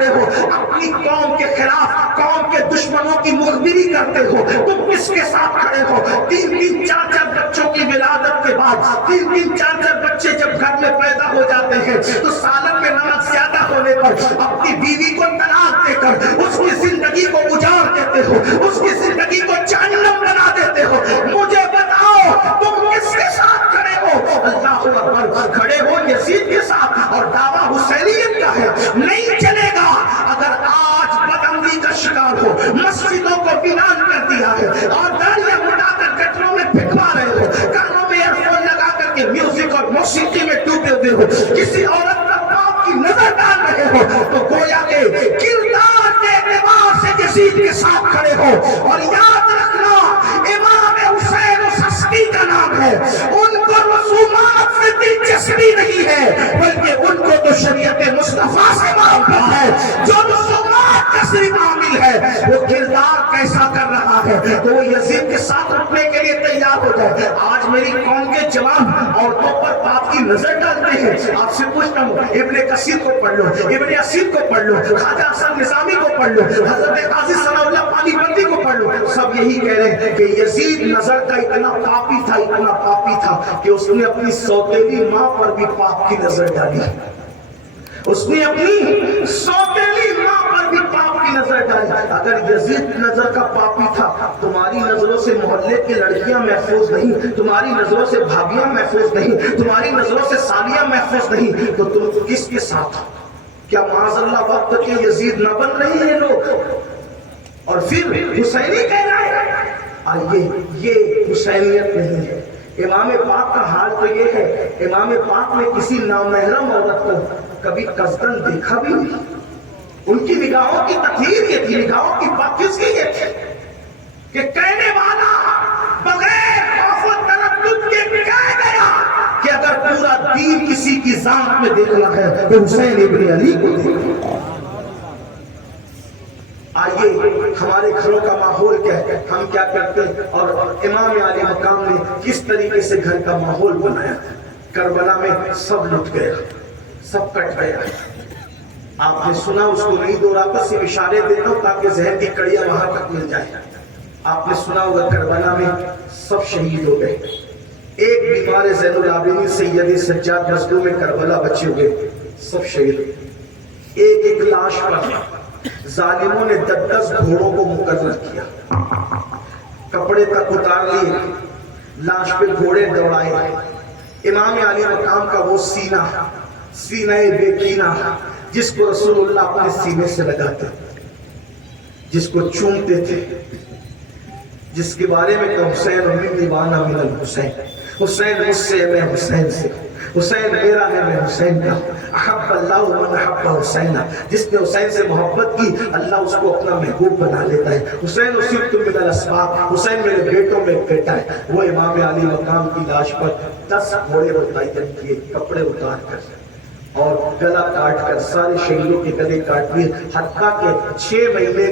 کھڑے ہو، اپنی قوم کے خلاف قوم کے دشمنوں کی مخبری کرتے ہو، تم کس کے ساتھ کھڑے ہو؟ 3 4 بچوں کی ولادت کے بعد 3 4 بچے جب گھر میں پیدا ہو جاتے ہیں تو سالن میں نمک زیادہ ہونے پر اپنی بیوی کو طلاق دے کر اس کی زندگی کو اجاڑ دیتے ہو، اس کی زندگی کو جہنم بنا دیتے ہو۔ مجھے بتاؤ تم کس کے ساتھ کھڑے ہو؟ اللہ اکبر، کھڑے ہو یزید کے ساتھ، اور دعویٰ حسینیت کا ہے۔ نہیں چلے گا اگر آج بدعملی کا شکار ہو، مسجدوں کو ویران کر دیا ہے اور گاڑیاں اٹھا کر گٹروں میں پھینکوا رہے ہو، کانوں میں ایئر فون لگا کر کے میوزک اور موسیقی میں ڈوبے ہوئے ہو، کسی عورت پر پاپ کی نظر ڈال رہے ہو، تو گویا کہ کردار کے اعتبار سے یزید کے ساتھ کھڑے ہو۔ اور یاد رکھنا امام حسین اس ہستی کا نام ہے، ان کو رسومات سے دلچسپی نہیں ہے بلکہ ان کو تو شریعت مصطفیٰ سے محبت ہے۔ جو رسومات کا صرف عامل ہے وہ کردار کیسا کر رہا ہے، تو وہ یزید کے ساتھ اٹھنے کے لیے تیار ہو جائے۔ آج میری قوم کے جوان عورتوں پر پاپ کی نظر ڈالتے ہیں۔ آپ سے پوچھتا ہوں، ابن کثیر کو پڑھ لو، ابن اسیر کو پڑھ لو، خواجہ حسن نظامی کو پڑھ لو، حضرت قاضی ثناء اللہ پانی پتی کو پڑھ لو، سب یہی کہہ رہے ہیں کہ یزید نظر کا اتنا پاپی تھا، اتنا پاپی تھا کہ اس نے اپنی سوتیلی ماں پر بھی پاپ کی نظر ڈالی، اس نے اپنی سوتیلی ماں پر بھی پاپ کی نظر ڈالی۔ اگر یزید نظر کا پاپی تھا، تمہاری نظروں سے محلے کی لڑکیاں محفوظ نہیں، تمہاری نظروں سے بھابیاں محفوظ نہیں، تمہاری نظروں سے سالیاں محفوظ نہیں، تو تم کس کے ساتھ؟ کیا معاذ اللہ وقت کے یزید نہ بن رہی ہیں لوگ؟ اور پھر حسینی کہہ رہا ہے، آئیے یہ حسینیت نہیں ہے۔ امام پاک کا حال تو یہ ہے، امام پاک نے کسی نامحرم عورت کو کبھی قصداً دیکھا بھی نہیں۔ ان کی نگاہوں کی تطہیر یہ تھی، نگاہوں کی پاکیزگی یہ تھی کہ کہنے والا بغیر خوف و تردد کے کہہ گیا کہ اگر پورا دین کسی کی ذات میں دیکھنا ہے تو حسین ابن علی کو دیکھنا۔ آئیے ہمارے گھروں کا ماحول کیا ہے، ہم کیا کرتے ہیں، اور امام علی مقام نے کس طریقے سے گھر کا ماحول بنایا۔ کربلا میں سب لٹ گیا، سب کٹ گیا۔ آپ نے سنا، اس کو نہیں دوہراتا، صرف اشارے دیتا ہوں تاکہ ذہن کی کڑیاں وہاں تک مل جائے۔ آپ نے سنا ہوگا کربلا میں سب شہید ہو گئے۔ ایک بیمار زین العابدین سید سجاد مظلوم میں کربلا بچے ہوئے، سب شہید ہوئے۔ ایک ایک لاش پر ظالموں نے 10 گھوڑوں کو مقرر کیا، کپڑے تک اتار لیے، لاش پہ گھوڑے دوڑائے۔ امام علی مقام کا وہ سینہ بے کینہ جس کو رسول اللہ اپنے سینے سے لگاتے، جس کو چومتے تھے، جس کے بارے میں کہ حسین منی وانا من الحسین، حسین مجھ سے میں حسین سے، حسین میرا ہے میں حسین کا، احب اللہ من احب حسین، جس نے حسین سے محبت کی اللہ اس کو اپنا محبوب بنا لیتا ہے۔ حسین اصبت من الاسباط، حسین میرے بیٹوں میں ایک بیٹا ہے۔ وہ امام علی مقام کی لاش پر 10 گھوڑے متعین کیے، کپڑے اتار کر اور گلا کاٹ کر، سارے شہیدوں کے گلے کاٹ دیے، حتیٰ کہ 6 مہینے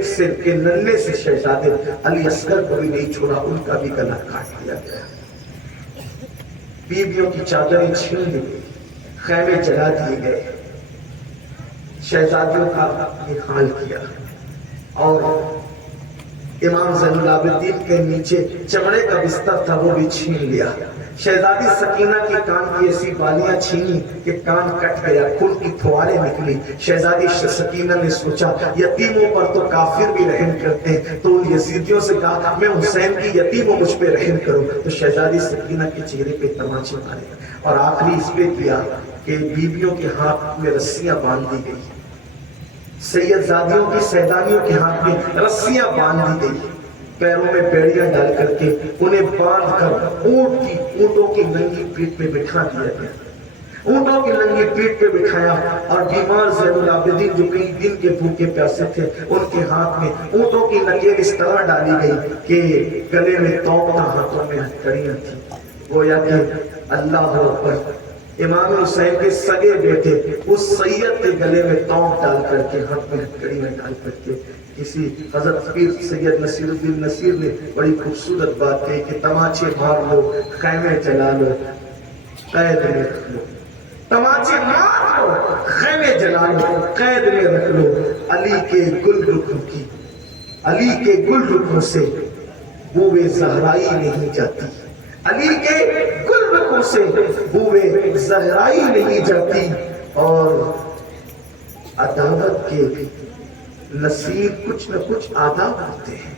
کے ننھے سے شہزادے علی اصغر کو بھی نہیں چھوڑا، ان کا بھی گلا کاٹ دیا گیا۔ بیویوں کی چادریں چھین لی گئی، خیمے جلا دیے گئے، شہزادیوں کا یہ حال کیا۔ اور امام زین العابدین کے نیچے چمڑے کا بستر تھا، وہ بھی چھین لیا۔ شہزادی سکینہ کی کان کی ایسی بالیاں چھینی کہ کان کٹ گیا، خون کی پھواریں نکلی۔ شہزادی سکینہ نے سوچا یتیموں پر تو کافر بھی رحم کرتے ہیں، تو ان یزیدیوں سے کہا میں حسین کی یتیم ہوں، مجھ پہ رحم کرو۔ تو شہزادی سکینہ کے چہرے پہ تماچے مارے، اور آخری اس پہ کیا کہ بیویوں کے ہاتھ میں رسیاں باندھ دی گئی، سید زادیوں کی سیدانیوں کے ہاتھ میں رسیاں باندھ دی گئی، پیروں میں بیڑیاں ڈال کر کے انہیں باندھ کر اونٹوں کی ننگی پیٹھ پہ بٹھا دیا گیا، اونٹوں کی ننگی پیٹھ پہ بٹھایا۔ اور بیمار زین العابدین جو کئی دن کے بھوکے پیاسے تھے، ان کے ہاتھ میں اونٹوں کی ننگیں اس طرح ڈالی گئی کہ گلے میں توق تھا، ہاتھوں میں ہتھکڑیاں تھیں۔ گویا کہ اللہ اکبر، امام حسین کے سگے بیٹے اس سید کے گلے میں توق ڈال کر کے، ہاتھ میں ہتھکڑیاں ڈال کر کے، کسی حضرت پیر سید نصیر الدین نصیر نے بڑی خوبصورت بات کہی کہ تماچے مار لو، خیمے جلا لو، قید میں رکھ لو، تماچے مار لو، خیمے جلا لو، قید میں رکھ لو، علی کے گل رخوں کی، علی کے گل رخوں سے بوئے زہرائی نہیں جاتی، علی کے گل رخوں سے بوئے زہرائی نہیں جاتی۔ اور عداوت کے نصیب کچھ نہ کچھ آداب ہوتے ہیں،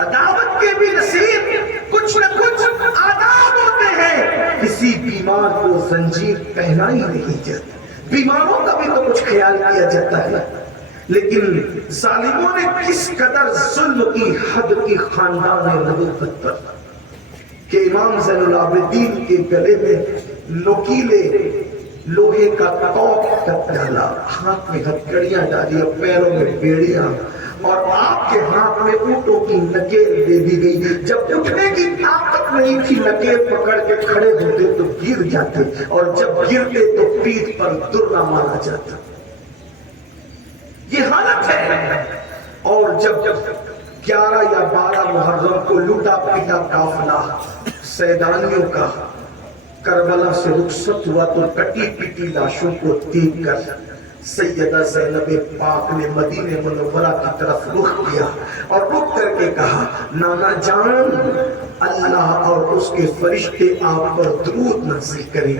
عداوت کے بھی نصیب کچھ نہ کچھ آداب ہوتے ہیں۔ کسی بیمار کو زنجیر پہنائی نہیں جاتی، بیماروں کا بھی تو کچھ خیال کیا جاتا ہے، لیکن ظالموں نے کس قدر ظلم کی حد کی خاندان نبوت پر کہ امام زین العابدین کے گلے میں نوکیلے لوہے کا توق ڈالا، ہاتھ میں ہتھکڑیاں ڈالی اور پیروں میں بیڑیاں، اور آپ کے ہاتھ میں اونٹوں کی نکیل دے دی گئی۔ جب اٹھنے کی طاقت نہیں تھی نکیل پکڑ کے کھڑے ہوتے تو گر جاتے، اور جب گرتے تو پیٹھ پر درہ مارا جاتا۔ یہ حالت ہے۔ اور جب 11 یا 12 محرم کو لوٹا پیٹا قافلہ سیدانیوں کا کربلا سے رخصت ہوا تو کٹی پیٹی لاشوں کو دیکھ کر سیدہ زینب پاک نے مدینہ منورہ کی طرف رخ کیا اور رخ کر کے کہا، نانا جان، اللہ اور اس کے فرشتے آپ پر درود نازل کریں،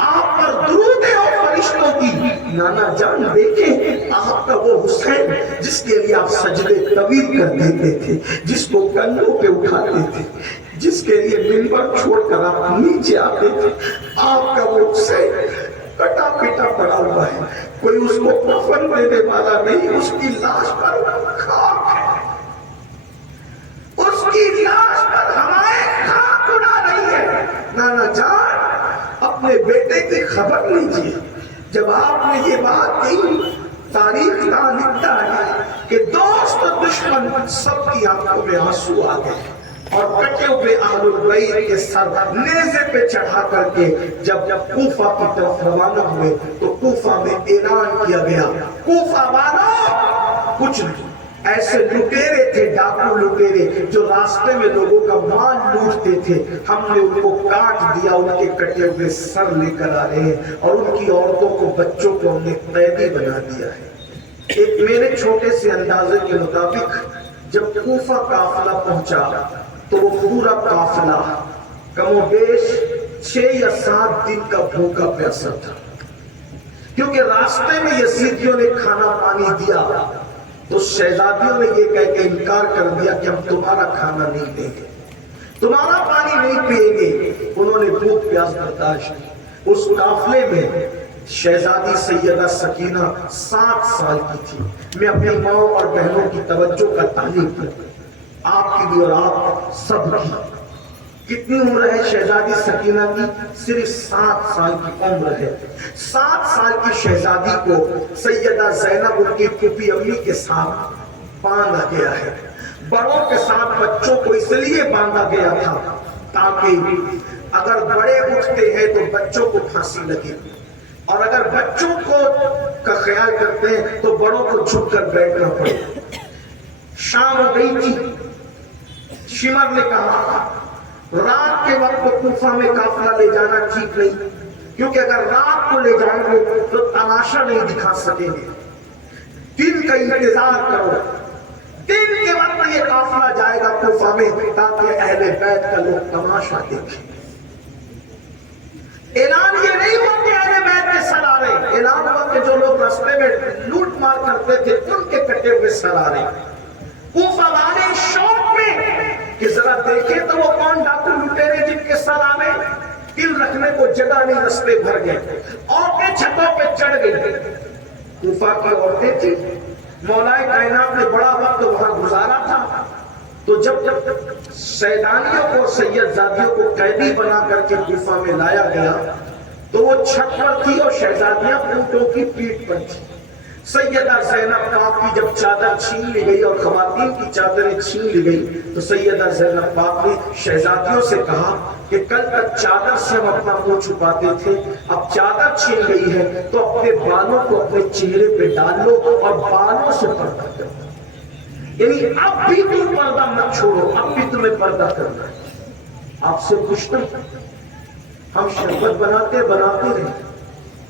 آپ پر درود ہے اور فرشتوں کی۔ نانا جان دیکھیں آپ کا وہ حسین جس کے لیے آپ سجدے طویل کر دیتے تھے، جس کو کندھوں پہ اٹھاتے تھے، جس کے لیے منبر چھوڑ کر آپ نیچے آتے تھے، آپ کا وہ حسین کٹا پیٹا پڑا ہوا ہے، کوئی اس کو کفن دینے والا نہیں، اس کی لاش پر خاک ہے، اس کی لاش پر ہمارے خاک اڑا رہی ہے۔ نانا جان اپنے بیٹے کی خبر لیجیے۔ جب آپ نے یہ بات کہی، تاریخ کا لکھتا ہے کہ دوست و دشمن سب کی آنکھوں میں آنسو آ گئے، اور کٹے ہوئے اہل البیت کے سر نیزے پہ چڑھا کر کے جب کوفہ کی طرف روانہ ہوئے تو کوفہ میں اعلان کیا گیا، کوفہ والوں، کچھ ایسے لٹیرے تھے، ڈاکو لٹیرے جو راستے میں لوگوں کا مال لوٹتے تھے، ہم نے ان کو کاٹ دیا، ان کے کٹے ہوئے سر لے کر آ رہے ہیں، اور ان کی عورتوں کو بچوں کو ہم نے قیدی بنا دیا ہے۔ ایک میرے چھوٹے سے اندازے کے مطابق جب کوفہ قافلہ پہنچا تو وہ پورا قافلہ کم و بیش 6 یا 7 دن کا بھوکا پیاسا تھا، کیونکہ راستے میں یزیدیوں نے کھانا پانی دیا تو شہزادیوں نے یہ کہہ کے انکار کر دیا کہ ہم تمہارا کھانا نہیں دیں گے، تمہارا پانی نہیں پیئیں گے۔ انہوں نے بھوک پیاس برداشت کی۔ اس قافلے میں شہزادی سیدہ سکینہ 7 سال کی تھی۔ میں اپنی ماں اور بہنوں کی توجہ کا تعلیم کروں، آپ کی بھی اور آپ سب کی۔ کتنی عمر ہے شہزادی سکینہ کی؟ صرف 7 سال کی عمر ہے۔ 7 سال کی شہزادی کو سیدہ زینب ان کی پھوپھی امی کے ساتھ باندھا گیا ہے۔ بڑوں کے ساتھ بچوں کو اس لیے باندھا گیا تھا تاکہ اگر بڑے اٹھتے ہیں تو بچوں کو پھانسی لگے، اور اگر بچوں کو کا خیال کرتے ہیں تو بڑوں کو جھک کر بیٹھنا پڑے۔ شام ہو گئی تھی، شمر نے کہا رات کے وقت کوفہ میں قافلہ لے جانا ٹھیک نہیں، کیونکہ اگر رات کو لے جائیں گے تو تماشا نہیں دکھا سکیں گے، دن کا انتظار کرو، دن کے وقت یہ قافلہ جائے گا کوفہ میں تاکہ اہل بیت کا لوگ تماشا دیکھیں۔ اعلان یہ نہیں ہوا کہ اہل بیت کے سر آ رہے، اعلان ہوا کہ جو لوگ راستے میں لوٹ مار کرتے تھے ان کے کٹے ہوئے سر آ رہے۔ کوفہ والے شوق میں کہ ذرا دیکھیں تو وہ کون ڈاکو لٹیرے جن کے سر آ گئے، دل رکھنے کو جگہ نہیں، رستے بھر گئے، عورتیں چھتوں پہ چڑھ گئی۔ کوفہ کی عورتیں تھی، مولا کائنات نے بڑا وقت وہاں گزارا تھا، تو جب سیدانیوں کو سید زادیوں کو قیدی بنا کر کے کوفہ میں لایا گیا تو وہ چھت پر تھی اور شہزادیاں اونٹوں کی پیٹھ پر تھی۔ سیدہ زینب پاک کی جب چادر چھین لی گئی اور خواتین کی چادریں چھین لی گئی تو سیدہ زینب پاک نے شہزادیوں سے کہا کہ کل تک چادر سے ہم اپنا منہ چھپاتے تھے، اب چادر چھین گئی ہے تو اپنے بالوں کو اپنے چہرے پہ ڈال لو اور بالوں سے پردہ کرو، یعنی اب بھی تم پردہ مت چھوڑو، اب بھی تمہیں پردہ کرنا ہے۔ آپ سے پوچھتا ہم شربت بناتے رہے،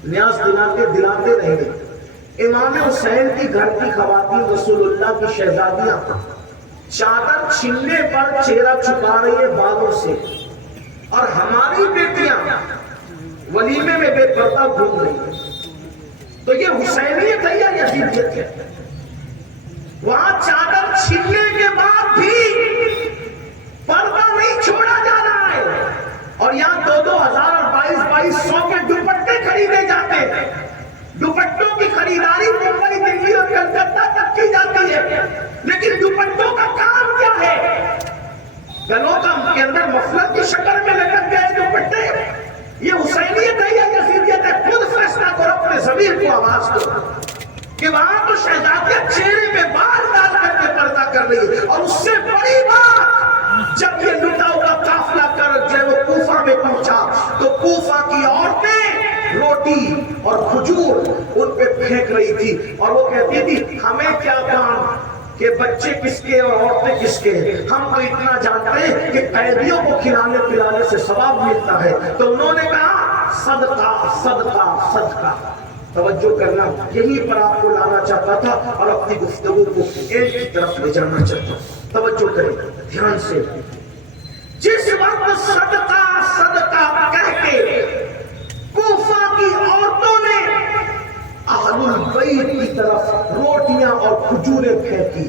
نیاز دلاتے رہیں گے. امام حسین کی گھر کی خواتین رسول اللہ کی شہزادیاں چادر چھیننے پر چہرہ چھپا رہی ہے بالوں سے، اور ہماری بیٹیاں ولیمے میں بے پردہ گھوم رہی ہیں. تو یہ حسینیت ہے یا یزیدیت ہے؟ وہاں چادر چھیننے کے بعد بھی پردہ نہیں چھوڑا جا رہا ہے، اور یہاں 2,000 اور 2,200 کے دوپٹے خریدے جاتے ہیں. دوپٹوں کی خریداری ممبئی، دلی اور کلکتہ تک کی جاتی ہے، لیکن دوپٹوں کا کام کیا ہے؟ گلوں کے اندر مفلر کی شکل میں لٹک گئے دوپٹے. یہ حسینیت ہے یا یزیدیت ہے؟ خود فیصلہ کرو، اپنے ضمیر کو آواز دو کہ وہاں تو شہزادیاں چہرے میں بال ڈال کر کے پردہ کر رہی ہے. اور اس سے بڑی بات، جب یہ لٹا ہوا قافلہ کر جب وہ کوفہ میں پہنچا تو کوفہ کی عورتیں روٹی اور کھجور ان پہ پھینک رہی تھی، اور وہ کہتی تھی ہمیں کیا کام کہ بچے کس کے اور عورتیں کس کے، ہم تو اتنا جانتے ہیں کہ قیدیوں کو کھلانے پلانے سے ثواب ملتا ہے. تو انہوں نے کہا صدقہ صدقہ صدقہ. توجہ کرنا، یہیں پر آپ کو لانا چاہتا تھا اور اپنی گفتگو کو ایک کی طرف لے جانا چاہتا ہوں. توجہ کریں دھیان سے. جس وقت صدقہ صدقہ کہہ کے کوفہ کی عورتوں نے اہل البیت کی طرف روٹیاں اور کھجوریں پھینکی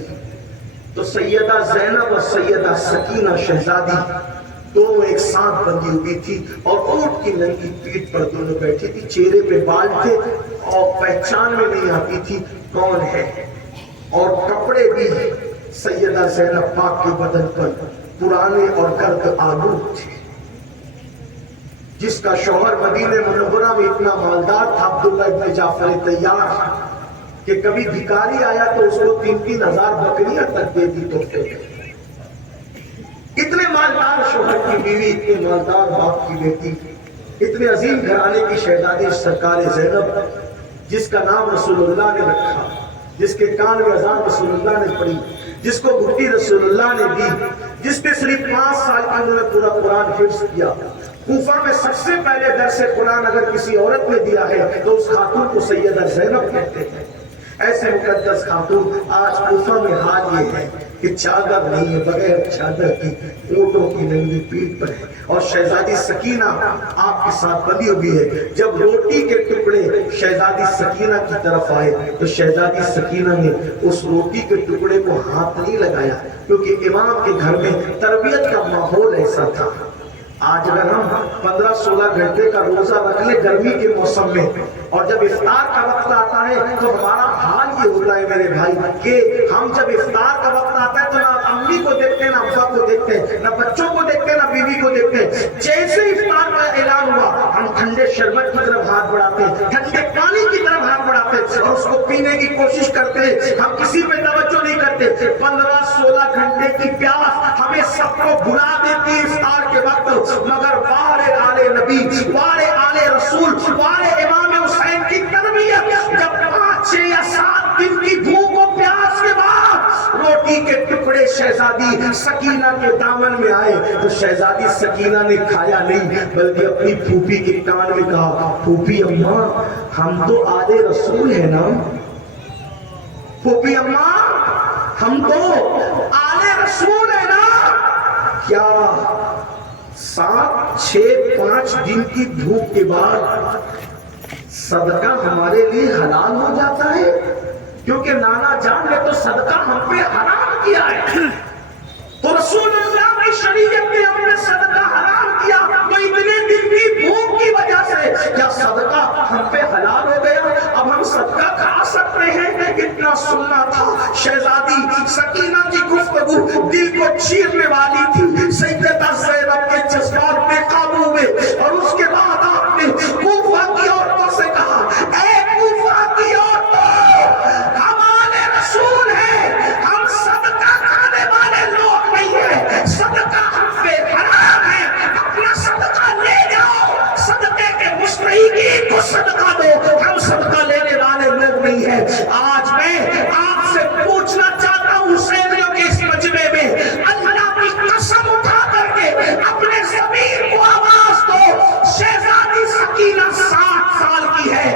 تو سیدہ زینب اور سیدہ سکینہ شہزادی دونوں ایک ساتھ بندھی ہوئی تھی، اور اونٹ کی ننگی پیٹھ پر دونوں بیٹھی تھی. چہرے پہ بال تھے اور پہچان میں نہیں آتی تھی کون ہے، اور کپڑے بھی سیدہ زینب پاک کے بدن پر پرانے اور گرد آلود تھے. جس کا شوہر مدینہ منورہ میں اتنا مالدار تھا، عبداللہ ابن جعفر طیار، کہ کبھی بھکاری آیا تو اس کو 3-3 ہزار بکریاں تک دے دی تحفے میں. اتنے مالدار شوہر کی بیوی، اتنے مالدار باپ کی بیٹی، اتنے عظیم گھرانے کی شہزادی سرکار زینب، جس کا نام رسول اللہ نے رکھا، جس کے کان میں اذان رسول اللہ نے پڑھی، جس کو گھٹی رسول اللہ نے دی، جس پہ صرف 5 سال کی انہوں نے پورا قرآن حفظ کیا. کوفہ میں سب سے پہلے درس قرآن اگر کسی عورت نے دیا ہے تو اس خاتون کو سیدہ زینب کہتے ہیں. ایسے مقدس خاتون، آج کوفہ میں حال یہ ہے کہ چادر نہیں ہے، بغیر چادر کی اونٹوں کی ننگی پیٹھ پر ہے، اور شہزادی سکینہ آپ کے ساتھ بندھی ہوئی ہے. جب روٹی کے ٹکڑے شہزادی سکینہ کی طرف آئے تو شہزادی سکینہ نے اس روٹی کے ٹکڑے کو ہاتھ نہیں لگایا، کیونکہ امام کے گھر میں تربیت کا ماحول ایسا تھا. آج اگر ہم 15-16 گھنٹے کا روزہ رکھ لیں گرمی کے موسم میں، اور جب افطار کا وقت آتا ہے تو ہمارا حال یہ ہوتا ہے میرے بھائی کہ ہم جب افطار کا وقت آتا ہے تو نہ امی کو دیکھتے ہیں، نہ ابا کو دیکھتے ہیں، نہ بچوں کو دیکھتے ہیں، نہ بیوی کو دیکھتے ہیں. جیسے افطار کا اعلان ہوا ہم ٹھنڈے شربت کی طرف ہاتھ بڑھاتے ہیں، ٹھنڈے پانی کی طرف ہاتھ بڑھاتے ہیں اور اس کو پینے کی کوشش کرتے ہیں. ہم کسی پہ توجہ نہیں کرتے. 15-16 گھنٹے کی پیاس ہمیں سب کو بھلا دیتی افطار کے وقت، مگر وارے آلے نبی، وارے آلے رسول، وارے امام حسین کی تربیت جب 5-6 یا 7 دن کی بھوک و پیاس کے بعد روٹی کے ٹکڑے شہزادی سکینہ کے دامن میں آئے تو شہزادی سکینہ نے کھایا نہیں بلکہ اپنی پھوپھی کے کان میں کہا، پھوپھی اماں ہم تو آلے رسول ہیں نا، پھوپھی اماں ہم تو آلے رسول ہیں نا. کیا 7-6-5 دن کی بھوک کے بعد صدقہ ہمارے لیے حلال ہو جاتا ہے؟ کیونکہ نانا جان نے تو صدقہ ہم پہ حرام کیا ہے. تو رسول اللہ کی شریعت نے ہم نے صدقہ حرام کیا تو اتنے دن کی بھوک کی وجہ سے کیا صدقہ ہم پہ حلال ہو گیا؟ اب ہم صدقہ کھا سکتے ہیں؟ اتنا سننا تھا. شہزادی سکینہ کی گفتگو دل کو چیرنے والی تھی. سیدہ زینب کے جذبات بے قابو ہوئے اور اس کے بعد آپ نے کوفہ کی عورتوں سے کہا، اے کوفہ کی عورتوں، ہمارے رسول ہیں، ہم صدقہ کھانے والے لوگ نہیں ہیں، صدقہ ہم پہ حرام ہے. اپنا صدقہ لے جاؤ، صدقے کے مستحقین کو صدقہ دو، ہم صدقہ لینے والے لوگ نہیں ہیں. آج میں آپ سے پوچھنا چاہتا ہوں حسینیوں کے اس مجمع میں، اللہ کی قسم اٹھا کر کے اپنے ضمیر کو آواز دو، شہزادی سکینہ 60 سال کی ہے،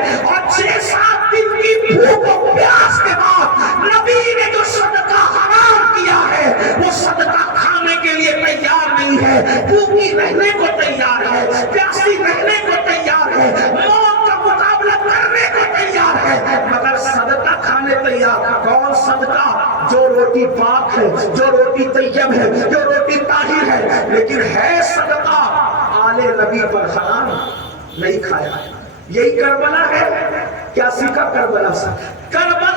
لیکن ہے صدقہ آل نبی پر حرام نہیں کھایا. یہی کربلا ہے. کیا سیکھا کربلا سے؟ کربلا